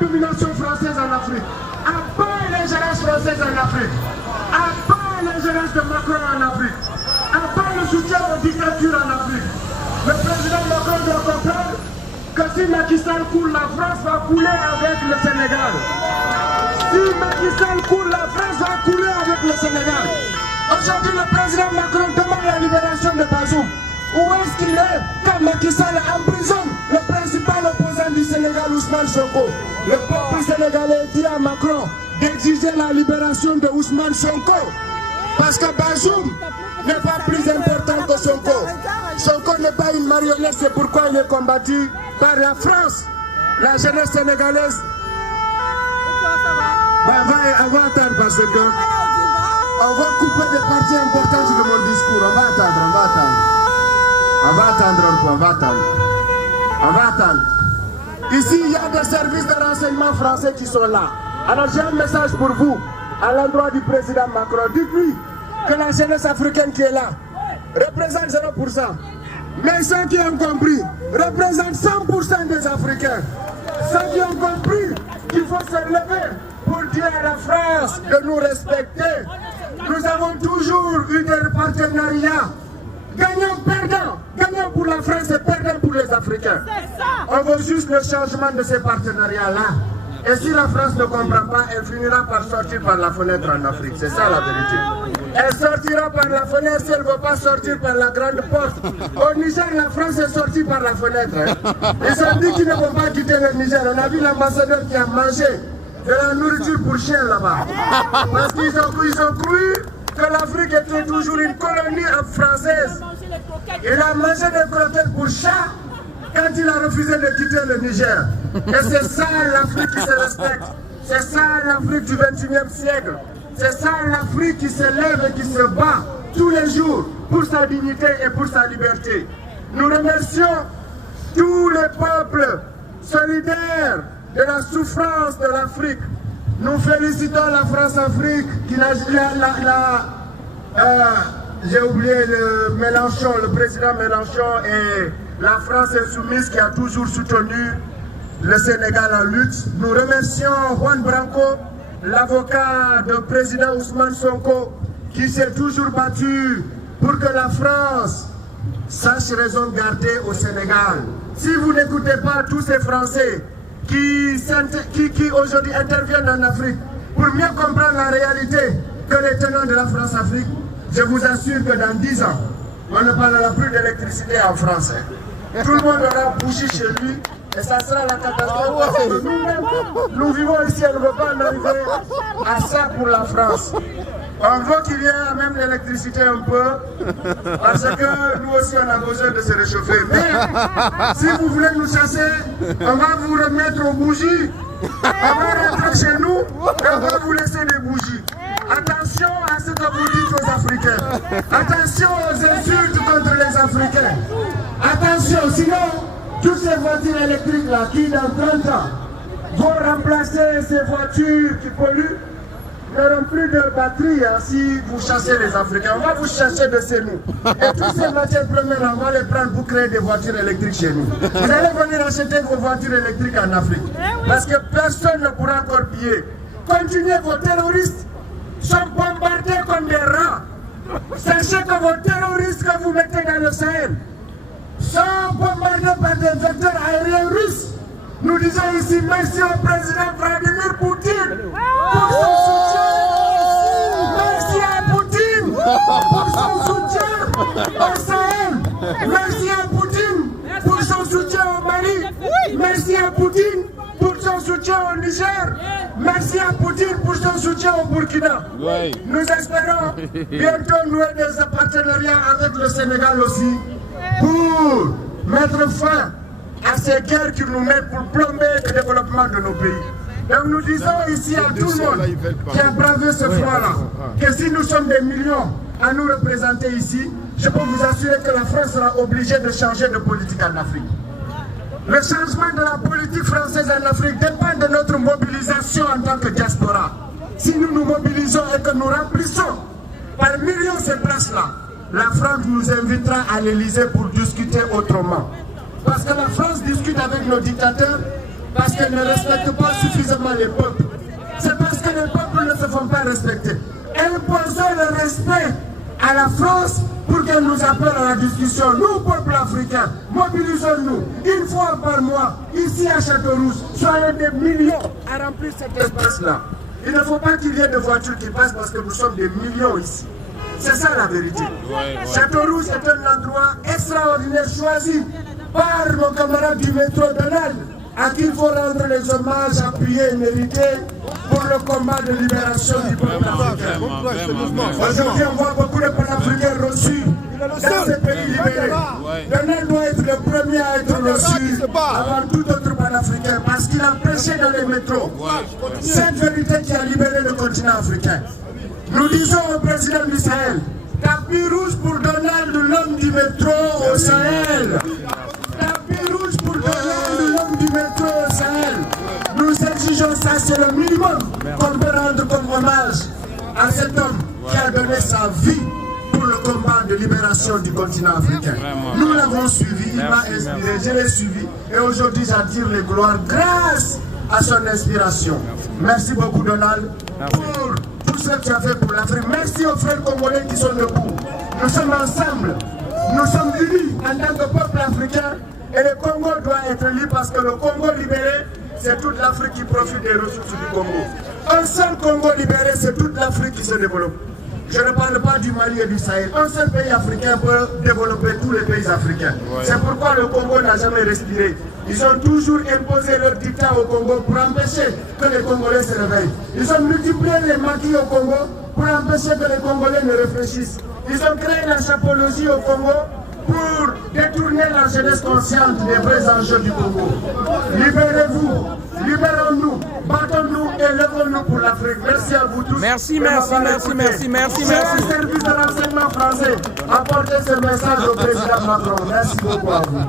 domination française en Afrique, à part l'ingérence française en Afrique, à part l'ingérence de Macron en Afrique, à part le soutien aux dictatures en Afrique, le président Macron doit comprendre que si Macky Sall coule, la France va couler avec le Sénégal. Si Macky Sall coule, la France va couler avec le Sénégal. Aujourd'hui, le président Macron demande la libération de Bazoum. Où est-ce qu'il est quand Macky Sall emprisonne le principal opposant du Sénégal, Ousmane Sonko? Le peuple sénégalais dit à Macron d'exiger la libération de Ousmane Sonko. Parce que Bazoum n'est pas plus important que Sonko. Sonko n'est pas une marionnette, c'est pourquoi il est combattu par la France. La jeunesse sénégalaise. On va attendre parce que on va couper des parties importantes de mon discours. On va attendre. On va attendre un peu, on va attendre. Ici, il y a des services de renseignement français qui sont là. Alors j'ai un message pour vous, à l'endroit du président Macron. Dites-lui que la jeunesse africaine qui est là représente 0%. Mais ceux qui ont compris représentent 100% des Africains. Ceux qui ont compris qu'il faut se lever pour dire à la France de nous respecter. Nous avons toujours eu des partenariats. Gagnant-perdant. Gagnant pour la France et perdant pour les Africains. On veut juste le changement de ces partenariats-là. Et si la France ne comprend pas, elle finira par sortir par la fenêtre en Afrique. C'est ça la vérité. Elle sortira par la fenêtre si elle ne veut pas sortir par la grande porte. Au Niger, la France est sortie par la fenêtre. Ils ont dit qu'ils ne vont pas quitter le Niger. On a vu l'ambassadeur qui a mangé de la nourriture pour chien là-bas. Parce qu'ils ont cru que l'Afrique était toujours une colonie française. Il a mangé des croquettes pour chat quand il a refusé de quitter le Niger. Et c'est ça l'Afrique qui se respecte. C'est ça l'Afrique du XXIe siècle. C'est ça l'Afrique qui se lève et qui se bat tous les jours pour sa dignité et pour sa liberté. Nous remercions tous les peuples solidaires de la souffrance de l'Afrique. Nous félicitons la France-Afrique qui j'ai oublié le Mélenchon, le président Mélenchon et la France insoumise qui a toujours soutenu le Sénégal en lutte. Nous remercions Juan Branco, l'avocat du président Ousmane Sonko, qui s'est toujours battu pour que la France sache raison garder au Sénégal. Si vous n'écoutez pas tous ces Français qui aujourd'hui interviennent en Afrique pour mieux comprendre la réalité que les tenants de la France-Afrique, je vous assure que dans 10 ans, on ne parlera plus d'électricité en France. Tout le monde aura bougi chez lui et ça sera la catastrophe. Parce que nous-mêmes, nous vivons ici, on ne veut pas en arriver à ça pour la France. On veut qu'il y ait même l'électricité un peu, parce que nous aussi on a besoin de se réchauffer. Mais si vous voulez nous chasser, on va vous remettre aux bougies. On va rentrer chez nous et on va vous laisser des bougies. Attention à ce que vous dites aux Africains. Attention aux insultes contre les Africains. Attention, sinon, toutes ces voitures électriques là, qui dans 30 ans vont remplacer ces voitures qui polluent, n'auront plus de batterie si vous chassez les Africains. On va vous chasser de chez nous. Et toutes ces matières premières, on va les prendre pour créer des voitures électriques chez nous. Vous allez venir acheter vos voitures électriques en Afrique. Parce que personne ne pourra encore piller. Continuez, vos terroristes sont bombardés comme des rats. Sachez que vos terroristes que vous mettez dans le Sahel sont bombardés par des vecteurs aériens russes. Nous disons ici merci au président Vladimir Poutine pour son soutien. Merci à Poutine pour son soutien au Sahel. Merci à Poutine pour son soutien au Mali. Merci à Poutine pour son soutien au Niger. Merci à Poutine pour son soutien au Burkina. Nous espérons bientôt nouer des partenariats avec le Sénégal aussi pour mettre fin à ces guerres qui nous mettent pour plomber le développement de nos pays. Donc nous disons ici à tout le monde qui a bravé ce froid-là, que si nous sommes des millions à nous représenter ici, je peux vous assurer que la France sera obligée de changer de politique en Afrique. Le changement de la politique française en Afrique dépend de notre mobilisation en tant que diaspora. Si nous nous mobilisons et que nous remplissons par millions ces places-là, la France nous invitera à l'Élysée pour discuter autrement. Parce que la France discute avec nos dictateurs, parce qu'elle ne respecte pas suffisamment les peuples. C'est parce que les peuples ne se font pas respecter. Imposons le respect à la France pour qu'elle nous appelle à la discussion. Nous, peuple africain, mobilisons-nous une fois par mois, ici à Châteaurouge, soyons des millions à remplir cet espace-là. Il ne faut pas qu'il y ait de voitures qui passent parce que nous sommes des millions ici. C'est ça la vérité. Châteaurouge est un endroit extraordinaire choisi par mon camarade du métro Donald, à qui il faut rendre les hommages appuyés et mérités pour le combat de libération du peuple africain. Aujourd'hui, on voit beaucoup de panafricains reçus dans ces pays libérés. Donald doit être le premier à être reçu avant tout autre panafricain parce qu'il a prêché dans les métros cette vérité qui a libéré le continent africain. Nous disons au président du Sahel, tapis rouge pour Donald, l'homme du métro au Sahel. Tapis rouge pour Donald, l'homme du métro au Sahel. Nous exigeons ça, c'est le minimum qu'on peut rendre comme hommage à cet homme qui a donné sa vie pour le combat de libération du continent africain. Nous l'avons suivi, il m'a inspiré, je l'ai suivi et aujourd'hui j'attire les gloires grâce à son inspiration. Merci beaucoup Donald pour tout ce que tu as fait pour l'Afrique. Merci aux frères congolais qui sont debout. Nous sommes ensemble, nous sommes unis en tant que peuple africain et le Congo doit être libre parce que le Congo libéré, c'est toute l'Afrique qui profite des ressources du Congo. Un seul Congo libéré, c'est toute l'Afrique qui se développe. Je ne parle pas du Mali et du Sahel. Un seul pays africain peut développer tous les pays africains. C'est pourquoi le Congo n'a jamais respiré. Ils ont toujours imposé leur dictat au Congo pour empêcher que les Congolais se réveillent. Ils ont multiplié les maquis au Congo pour empêcher que les Congolais ne réfléchissent. Ils ont créé la chapologie au Congo pour détourner la jeunesse consciente des vrais enjeux du Congo. Libérez-vous, libérons-nous, battons-nous et levons-nous pour l'Afrique. Merci à vous tous. Merci. C'est un service de l'enseignement français. Apportez ce message au président Macron. Merci beaucoup à vous.